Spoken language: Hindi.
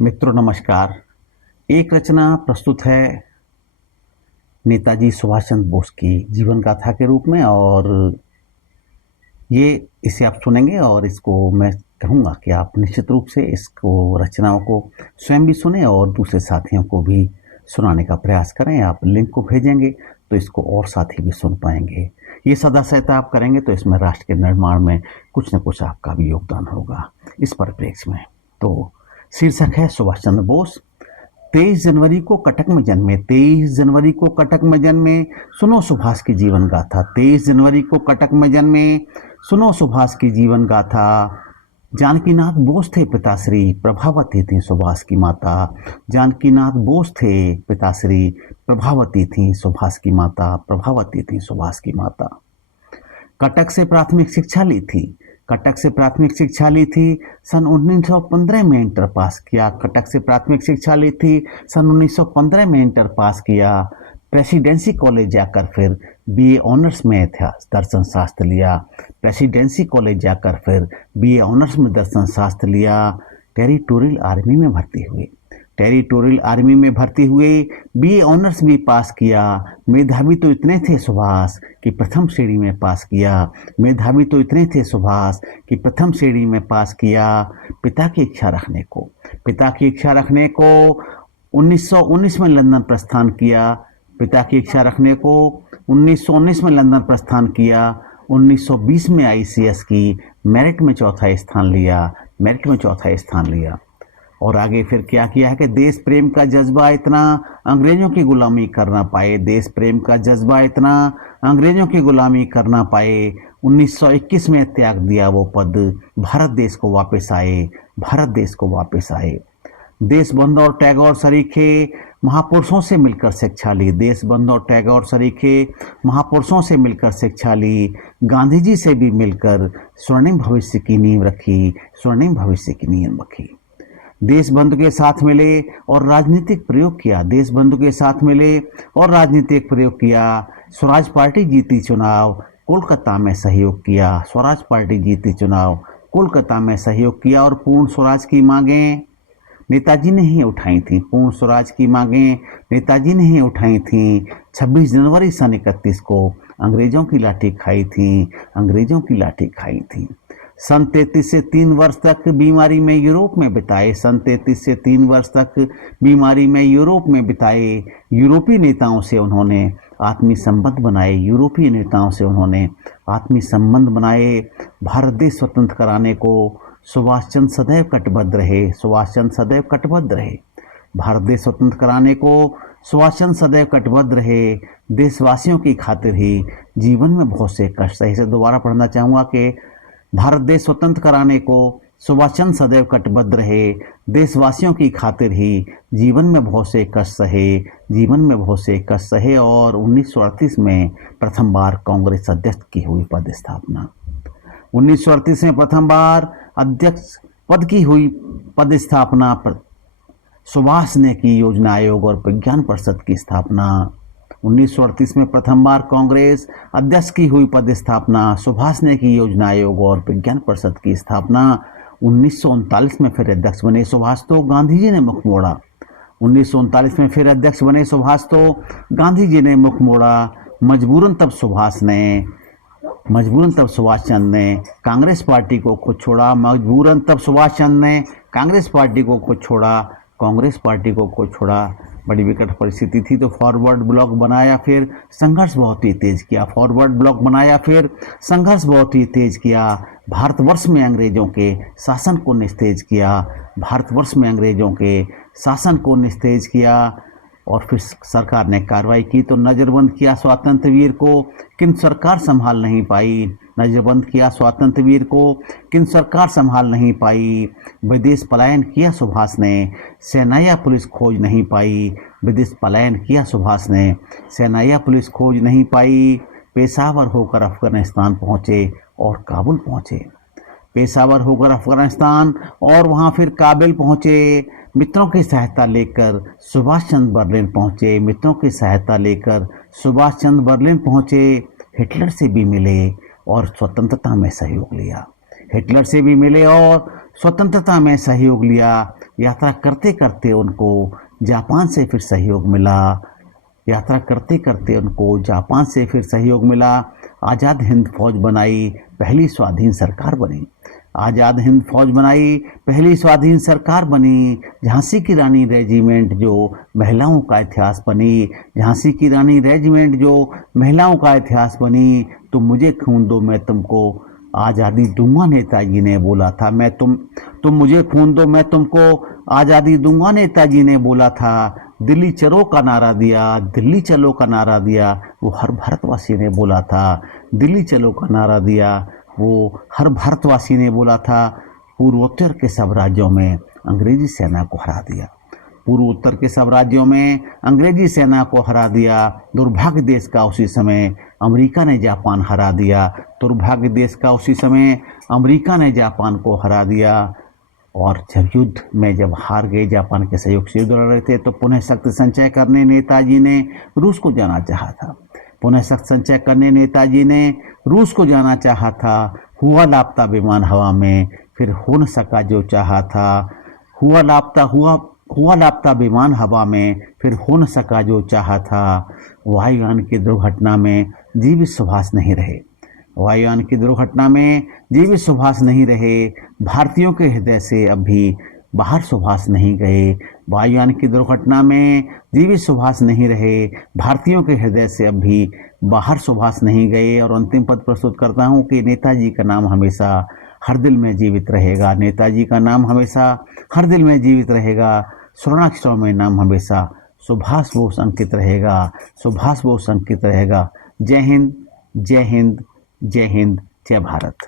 मित्रों नमस्कार। एक रचना प्रस्तुत है नेताजी सुभाष चंद्र बोस की जीवन गाथा के रूप में, और ये इसे आप सुनेंगे और इसको मैं कहूँगा कि आप निश्चित रूप से इसको रचनाओं को स्वयं भी सुने और दूसरे साथियों को भी सुनाने का प्रयास करें। आप लिंक को भेजेंगे तो इसको और साथी भी सुन पाएंगे। ये सदा सहायता आप करेंगे तो इसमें राष्ट्र के निर्माण में कुछ न कुछ आपका भी योगदान होगा। इस परिप्रेक्ष्य में तो शीर्षक है सुभाष चंद्र बोस। 23 जनवरी को कटक में जन्मे, 23 जनवरी को कटक में जन्मे, सुनो सुभाष की जीवन गाथा। 23 जनवरी को कटक में जन्मे, सुनो सुभाष की जीवन गाथा। जानकीनाथ बोस थे पिताश्री, प्रभावती थी सुभाष की माता। जानकीनाथ बोस थे पिताश्री, प्रभावती थी सुभाष की माता, प्रभावती थी सुभाष की माता। कटक से प्राथमिक शिक्षा ली थी, कटक से प्राथमिक शिक्षा ली थी, सन 1915 में इंटर पास किया। कटक से प्राथमिक शिक्षा ली थी, सन 1915 में इंटर पास किया। प्रेसिडेंसी कॉलेज जाकर फिर बीए ऑनर्स में इतिहास दर्शन शास्त्र लिया। प्रेसिडेंसी कॉलेज जाकर फिर बीए ऑनर्स में दर्शन शास्त्र लिया। टेरिटोरियल आर्मी में भर्ती हुए, टेरिटोरियल आर्मी में भर्ती हुए, बीए ऑनर्स भी पास किया। मेधावी तो इतने थे सुभाष कि प्रथम श्रेणी में पास किया। मेधावी तो इतने थे सुभाष कि प्रथम श्रेणी में पास किया। पिता की इच्छा रखने को, पिता की इच्छा रखने को 1919 में लंदन प्रस्थान किया। पिता की इच्छा रखने को 1919 में लंदन प्रस्थान किया। 1920 में आईसीएस की मेरिट में चौथा स्थान लिया, मेरिट में चौथा स्थान लिया। और आगे फिर क्या किया है कि देश प्रेम का जज्बा इतना अंग्रेजों की गुलामी कर ना पाए, देश प्रेम का जज्बा इतना अंग्रेजों की गुलामी कर ना पाए। 1921 में त्याग दिया वो पद, भारत देश को वापस आए, भारत देश को वापस आए। देशबंधु और टैगोर सरीखे महापुरुषों से मिलकर शिक्षा ली, देशबंधु और टैगोर सरीखे महापुरुषों से मिलकर शिक्षा ली। गांधी जी से भी मिलकर स्वर्णिम भविष्य की नींव रखी, स्वर्णिम भविष्य की नींव रखी। देशबंधु के साथ मिले और राजनीतिक प्रयोग किया, देशबंधु के साथ मिले और राजनीतिक प्रयोग किया। स्वराज पार्टी जीती चुनाव, कोलकाता में सहयोग किया। स्वराज पार्टी जीती चुनाव, कोलकाता में सहयोग किया। और पूर्ण स्वराज की मांगें नेताजी ने ही उठाई थी, पूर्ण स्वराज की मांगें नेताजी ने ही उठाई थी। 26 जनवरी सन 31 को अंग्रेजों की लाठी खाई थी, अंग्रेजों की लाठी खाई थी। सन 33 से 3 वर्ष तक बीमारी में यूरोप में बिताए, सन 33 से 3 वर्ष तक बीमारी में यूरोप में बिताए। यूरोपीय नेताओं से उन्होंने आत्मीय संबंध बनाए, यूरोपीय नेताओं से उन्होंने आत्मीय संबंध बनाए। भारत देश स्वतंत्र कराने को सुभाष चंद्र सदैव कटिबद्ध रहे, सुभाष चंद्र सदैव कटिबद्ध रहे। भारत देश स्वतंत्र कराने को सुभाष चंद्र सदैव कटिबद्ध रहे। देशवासियों की खातिर ही जीवन में बहुत से कष्ट सहे। इसे दोबारा पढ़ना चाहूँगा कि भारत देश स्वतंत्र कराने को सुभाष चंद्र सदैव कटिबद्ध रहे। देशवासियों की खातिर ही जीवन में बहुत से कष्ट सहे, जीवन में बहुत से कष्ट सहे। और 1938 में प्रथम बार कांग्रेस अध्यक्ष की हुई पद स्थापना, 1938 में प्रथम बार अध्यक्ष पद की हुई पद स्थापना। सुभाष ने की योजना आयोग और विज्ञान परिषद की स्थापना। 1938 में प्रथम बार कांग्रेस अध्यक्ष की हुई पद स्थापना। सुभाष ने की योजना आयोग और विज्ञान परिषद की स्थापना। 1939 में फिर अध्यक्ष बने सुभाष तो गांधी जी ने मुख मोड़ा। 1939 में फिर अध्यक्ष बने सुभाष तो गांधी जी ने मुख मोड़ा। मजबूरन तब सुभाष चंद्र ने कांग्रेस पार्टी को खुद छोड़ा। मजबूरन तब सुभाष चंद्र ने कांग्रेस पार्टी को खुद छोड़ा, कांग्रेस पार्टी को खुद छोड़ा। बड़ी विकट परिस्थिति थी तो फॉरवर्ड ब्लॉक बनाया, फिर संघर्ष बहुत ही तेज किया। फॉरवर्ड ब्लॉक बनाया, फिर संघर्ष बहुत ही तेज किया। भारतवर्ष में अंग्रेजों के शासन को निस्तेज किया, भारतवर्ष में अंग्रेजों के शासन को निस्तेज किया। और फिर सरकार ने कार्रवाई की तो नज़रबंद किया स्वतंत्र वीर को, किंतु सरकार संभाल नहीं पाई। नज़रबंद किया स्वतंत्र वीर को, किंतु सरकार संभाल नहीं पाई। विदेश पलायन किया सुभाष ने, सेना या पुलिस खोज नहीं पाई। विदेश पलायन किया सुभाष ने, सेना या पुलिस खोज नहीं पाई। पेशावर होकर अफगानिस्तान पहुँचे और काबुल पहुँचे, पेशावर होकर अफगानिस्तान और वहाँ फिर काबिल पहुँचे। मित्रों की सहायता लेकर सुभाष चंद्र बर्लिन पहुँचे, मित्रों की सहायता लेकर सुभाष चंद्र बर्लिन पहुँचे। हिटलर से भी मिले और स्वतंत्रता में सहयोग लिया, हिटलर से भी मिले और स्वतंत्रता में सहयोग लिया। यात्रा करते करते उनको जापान से फिर सहयोग मिला। यात्रा करते करते उनको जापान से फिर सहयोग मिला। आज़ाद हिंद फौज बनाई, पहली स्वाधीन सरकार बनी। आज़ाद हिंद फौज बनाई, पहली स्वाधीन सरकार बनी। झांसी की रानी रेजिमेंट जो महिलाओं का इतिहास बनी, झांसी की रानी रेजिमेंट जो महिलाओं का इतिहास बनी। तुम मुझे खून दो मैं तुमको आज़ादी दूंगा, नेताजी ने बोला था। तुम मुझे खून दो मैं तुमको आज़ादी दूंगा, नेताजी ने बोला था। दिल्ली चलो का नारा दिया, दिल्ली चलो का नारा दिया, वो हर भारतवासी ने बोला था। दिल्ली चलो का नारा दिया, वो हर भारतवासी ने बोला था। पूर्वोत्तर के सब राज्यों में अंग्रेजी सेना को हरा दिया। पूर्वोत्तर के सब राज्यों में अंग्रेजी सेना को हरा दिया। दुर्भाग्य देश का उसी समय अमेरिका ने जापान हरा दिया। दुर्भाग्य देश का उसी समय अमेरिका ने जापान को हरा दिया। और जब युद्ध में जब हार गए, जापान के सहयोग से युद्ध लड़ रहे थे, तो पुनः शक्ति संचय करने नेताजी ने रूस को जाना चाहा था। पुनः शक्ति संचय करने नेताजी ने रूस को जाना चाहा था। हुआ लापता विमान हवा में, फिर हो न सका जो चाहा था। हुआ लापता विमान हवा में, फिर हो न सका जो चाहा था। वायुयान की दुर्घटना में जीवित सुभाष नहीं रहे। वायुयान की दुर्घटना में जीवित सुभाष नहीं रहे। भारतीयों के हृदय से अब भी बाहर सुभाष नहीं गए। वायुयान की दुर्घटना में जीवित सुभाष नहीं रहे। भारतीयों के हृदय से अब भी बाहर सुभाष नहीं गए। और अंतिम पद प्रस्तुत करता हूँ कि नेताजी का नाम हमेशा हर दिल में जीवित रहेगा। नेताजी का नाम हमेशा हर दिल में जीवित रहेगा। स्वर्णाक्षरों में नाम हमेशा सुभाष बोस अंकित रहेगा। सुभाष बोस अंकित रहेगा। जय हिंद, जय हिंद, जय हिंद, जय भारत।